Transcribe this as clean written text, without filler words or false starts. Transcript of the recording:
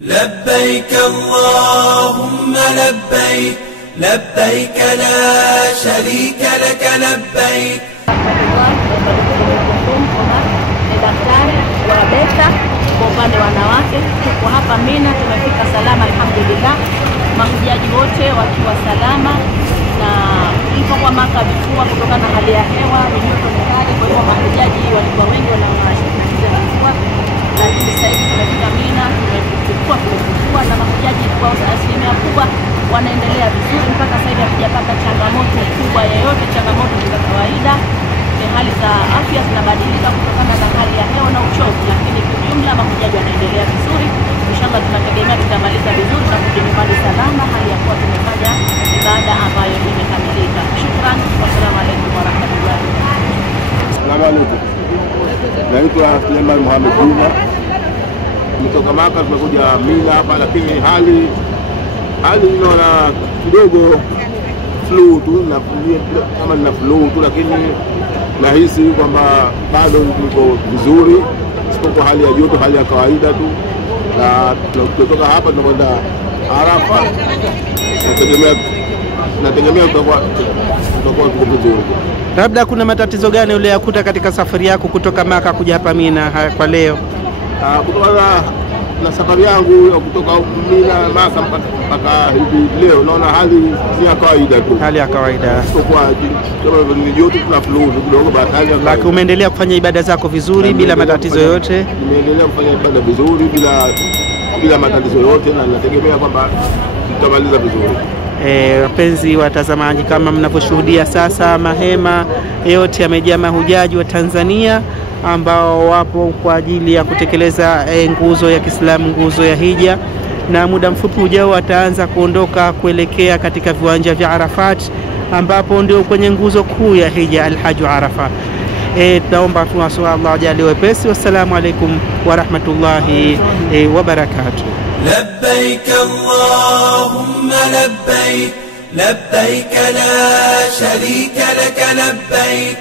لبيك اللهم لبيك لبيك لا شريك لك لبيك. Ni daktari wa beta kwa upande wa wanawake. Tuko hapa Mina, tumefika salama alhamdulillah. Mahujaji wote wakiwa salama, na ilipokuwa Maka vifua kutokana na hali ya hewa joto kali, kwa hiyo mahujaji walikuwa wengi na wanashughulikia vifua. Lakini sasa hivi tumefika Mina, tumefika na mahujaji kwa asilimia kubwa wanaendelea vizuri mpaka sasa hivi. Hatujapata changamoto kubwa yoyote, changamoto za kawaida. Hali za afya zinabadilika kutokana na hali ya hewa na uchovu, lakini kwa jumla mahujaji wanaendelea vizuri. Inshallah tunategemea tutamaliza vizuri na kurudi nyumbani salama, hali ya kuwa tumefanya ibada ambayo imekamilika. Shukrani. Wassalamu alaykum wa rahmatullahi. Assalamu alaykum. Naitwa Suleiman Muhammad Juma. Kutoka Maka tumekuja Mina hapa, lakini hali inaona kidogo flu tu, na kama nina flu tu, lakini nahisi kwamba bado niko vizuri, isipokuwa hali ya joto, hali ya kawaida tu. Na kutoka hapa tunakwenda Arafa, nategemea tutakuwa tuko vizuri. Labda kuna matatizo gani uliyokuta katika safari yako kutoka Maka kuja hapa Mina kwa leo? Kutokana na safari yangu kutoka Mina Maka mpaka hivi leo, naona hali ni ya kawaida tu. Hali ya kawaida. Kwa kama ni joto na flu kidogo, baadaye. Lakini umeendelea kufanya ibada zako vizuri bila matatizo yote? Nimeendelea kufanya ibada vizuri bila matatizo yote, na nategemea kwamba tutamaliza vizuri. Wapenzi watazamaji, kama mnavyoshuhudia sasa, mahema yote yamejaa mahujaji wa Tanzania ambao wapo kwa ajili ya kutekeleza nguzo ya Kiislamu, nguzo ya hija, na muda mfupi ujao wataanza kuondoka kuelekea katika viwanja vya Arafat, ambapo ndio kwenye nguzo kuu ya hija al-Hajj Arafa. Tunaomba Allah ajalie wepesi. Wassalamu alaykum wa rahmatullahi wa barakatuh. لبيك اللهم لبيك لبيك لا شريك لك لبيك.